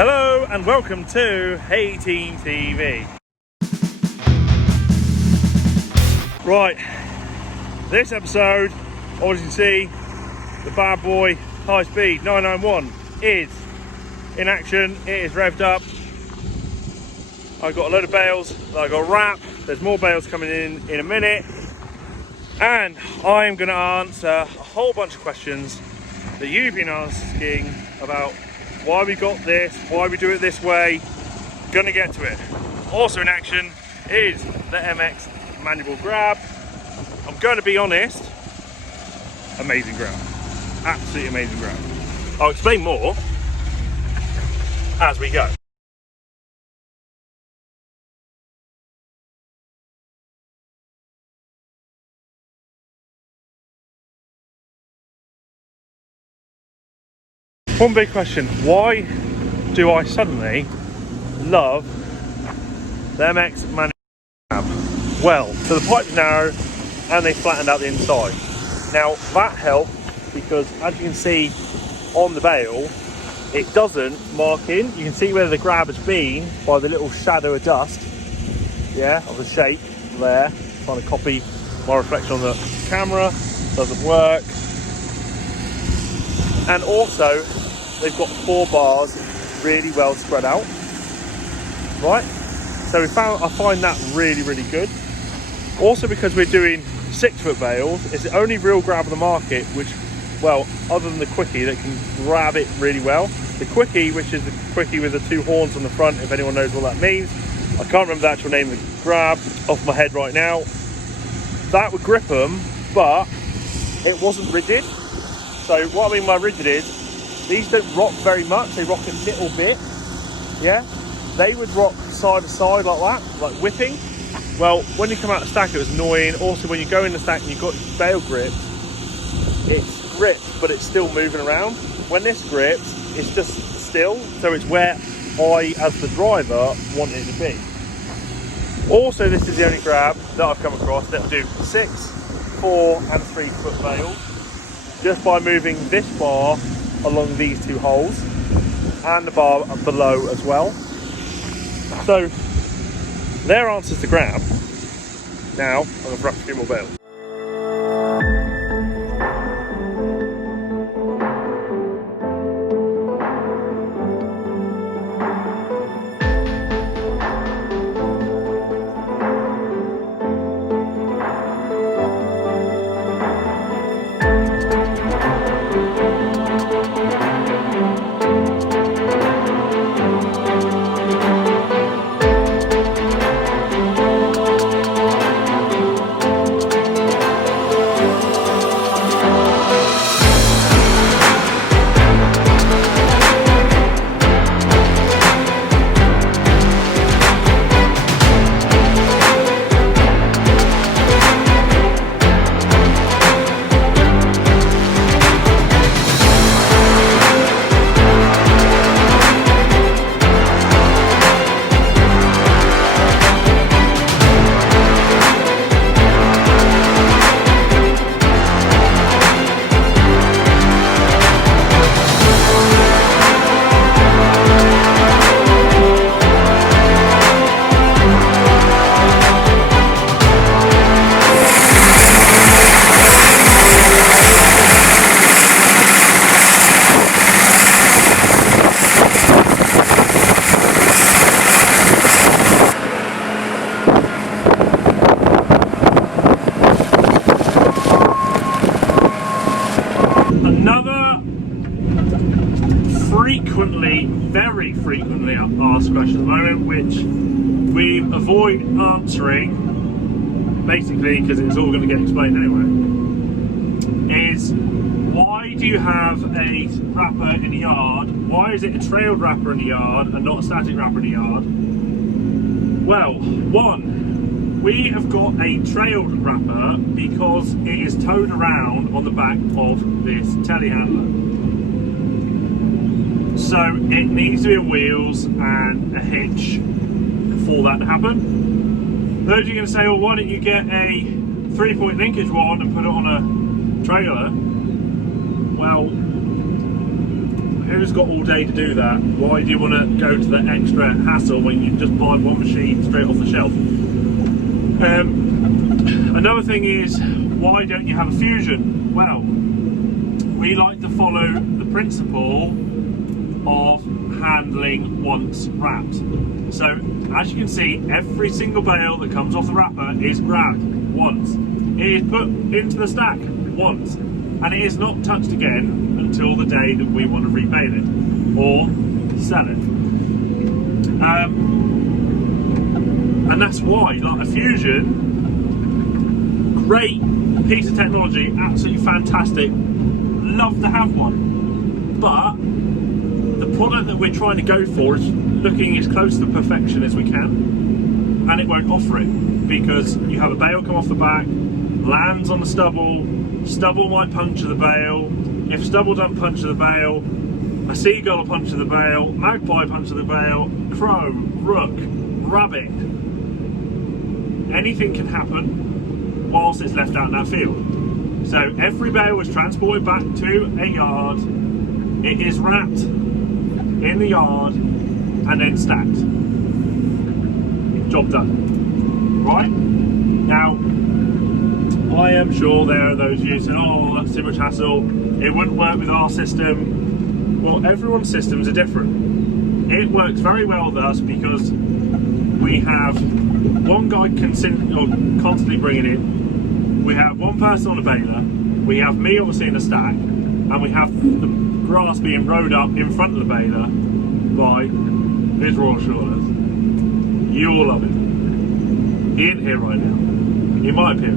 Hello and welcome to Hey Team TV. Right, this episode, as you can see, the bad boy high speed 991 is in action. It is revved up. I've got a load of bales that I've got to wrap. There's more bales coming in a minute. And I'm going to answer a whole bunch of questions that you've been asking about why we got this, why we do it this way. Gonna get to it. Also in action is the MX manual grab. I'm going to be honest, amazing grab. Absolutely amazing grab. I'll explain more as we go. One big question, why do I suddenly love the MX manual grab? Well, so the pipe's narrow and they flattened out the inside. Now that helped because as you can see on the bale, it doesn't mark in. You can see where the grab has been by the little shadow of dust, yeah, of the shape there. Trying to copy my reflection on the camera, doesn't work. And also, they've got 4 bars really well spread out, right? So I find that really, really good. Also because we're doing 6-foot bales, it's the only real grab on the market which, well, other than the quickie, that can grab it really well. The quickie, which is the quickie with the 2 horns on the front, if anyone knows what that means. I can't remember the actual name of the grab off my head right now. That would grip them, but it wasn't rigid. So what I mean by rigid is, these don't rock very much, they rock a little bit, yeah? They would rock side to side like that, like whipping. Well, when you come out of the stack, it was annoying. Also, when you go in the stack and you've got your bale grip, it's gripped, but it's still moving around. When this grips, it's just still, so it's where I, as the driver, want it to be. Also, this is the only grab that I've come across that will do 6, 4, and 3-foot bales, just by moving this bar along these 2 holes and the bar up below as well. So their answers to grab. Now I'm going to wrap a few more bales. Very frequently asked question at the moment, which we avoid answering, basically because it's all going to get explained anyway, is why do you have a wrapper in the yard? Why is it a trailed wrapper in the yard and not a static wrapper in the yard? Well, one, we have got a trailed wrapper because it is towed around on the back of this telehandler. So it needs to be on wheels and a hitch for that to happen. Those are going to say, well, why don't you get a 3-point linkage one and put it on a trailer? Well, who's got all day to do that? Why do you want to go to the extra hassle when you just buy one machine straight off the shelf? Another thing is, why don't you have a fusion? Well, we like to follow the principle of handling once wrapped. So as you can see, every single bale that comes off the wrapper is grabbed once. It is put into the stack once, and it is not touched again until the day that we want to rebale it or sell it. And that's why, like, a fusion, great piece of technology, absolutely fantastic, love to have one, but the product that we're trying to go for is looking as close to perfection as we can, and it won't offer it because you have a bale come off the back, lands on the stubble, stubble might puncture the bale. If stubble don't puncture the bale, a seagull will puncture the bale, magpie puncture the bale, crow, rook, rabbit. Anything can happen whilst it's left out in that field. So every bale was transported back to a yard. It is wrapped in the yard and then stacked. Job done. Right? Now, I am sure there are those of you saying, oh, that's too much hassle, it wouldn't work with our system. Well, everyone's systems are different. It works very well with us because we have one guy constantly bringing in, we have one person on a baler, we have me obviously in a stack, and we have the grass being rode up in front of the baler by his Royal Shoulders. You all love him. He ain't here right now. He might appear.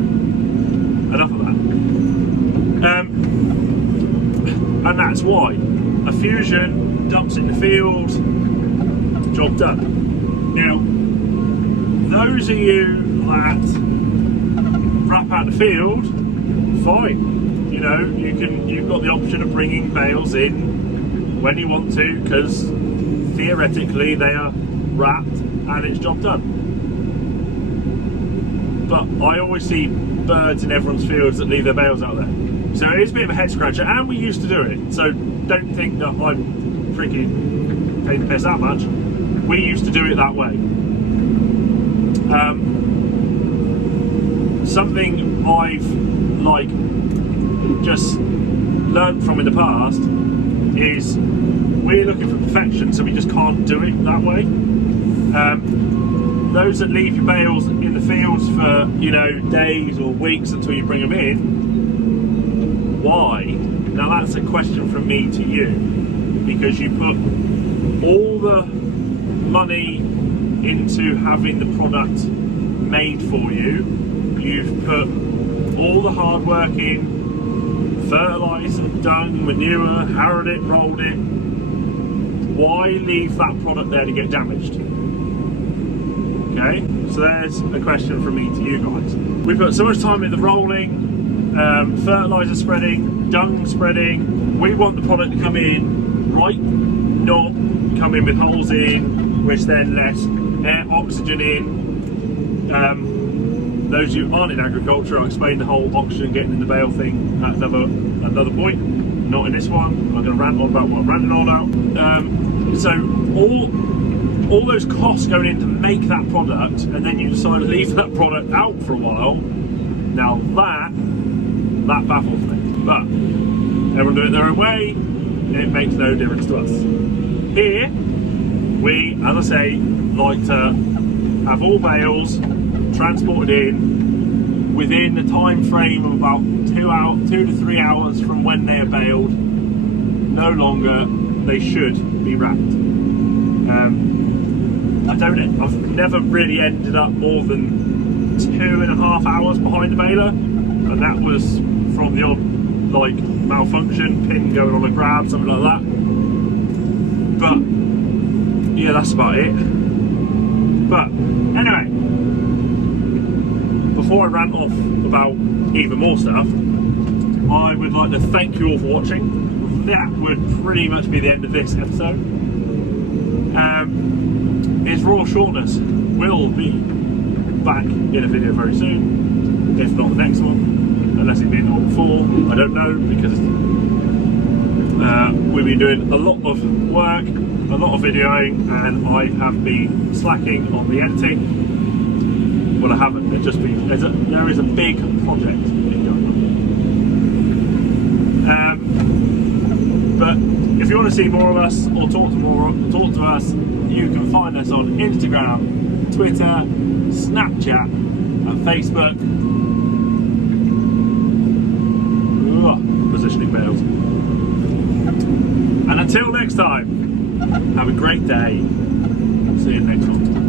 Enough of that. And that's why a fusion dumps in the field, job done. Now, those of you that wrap out the field, fine. You know, you've got the option of bringing bales in when you want to, because theoretically they are wrapped and it's job done. But I always see birds in everyone's fields that leave their bales out there. So it is a bit of a head scratcher, and we used to do it. So don't think that I'm freaking taking the piss that much. We used to do it that way. Something I've just learned from in the past is we're looking for perfection, so we just can't do it that way. Those that leave your bales in the fields for, you know, days or weeks until you bring them in, why? Now that's a question from me to you, because you put all the money into having the product made for you, you've put all the hard work in, fertiliser, dung, manure, harrowed it, rolled it. Why leave that product there to get damaged? Okay, so there's a question from me to you guys. We put so much time into the rolling, fertiliser spreading, dung spreading. We want the product to come in right, not come in with holes in, which then let air, oxygen in. Those of you who aren't in agriculture, I'll explain the whole oxygen getting in the bale thing at another point, not in this one. I'm going to rant on about what I'm ranting on about. So all those costs going in to make that product, and then you decide to leave that product out for a while. Now that baffles me. But everyone do it their own way, it makes no difference to us. Here, we, as I say, like to have all bales transported in within the time frame of about 2 to 3 hours from when they are baled. No longer. They should be wrapped. I've never really ended up more than 2.5 hours behind the baler, and that was from the odd malfunction, pin going on a grab, something like that. But yeah, that's about it. But anyway, before I rant off about even more stuff, I would like to thank you all for watching. That would pretty much be the end of this episode. His Raw Shortness will be back in a video very soon, if not the next one, unless it be the one before. I don't know, because We've been doing a lot of work, a lot of videoing, and I have been slacking on the editing. Well, I haven't. There is a big project going on. But if you want to see more of us or talk to us, you can find us on Instagram, Twitter, Snapchat, and Facebook. Positioning fails. And until next time, have a great day. See you next one.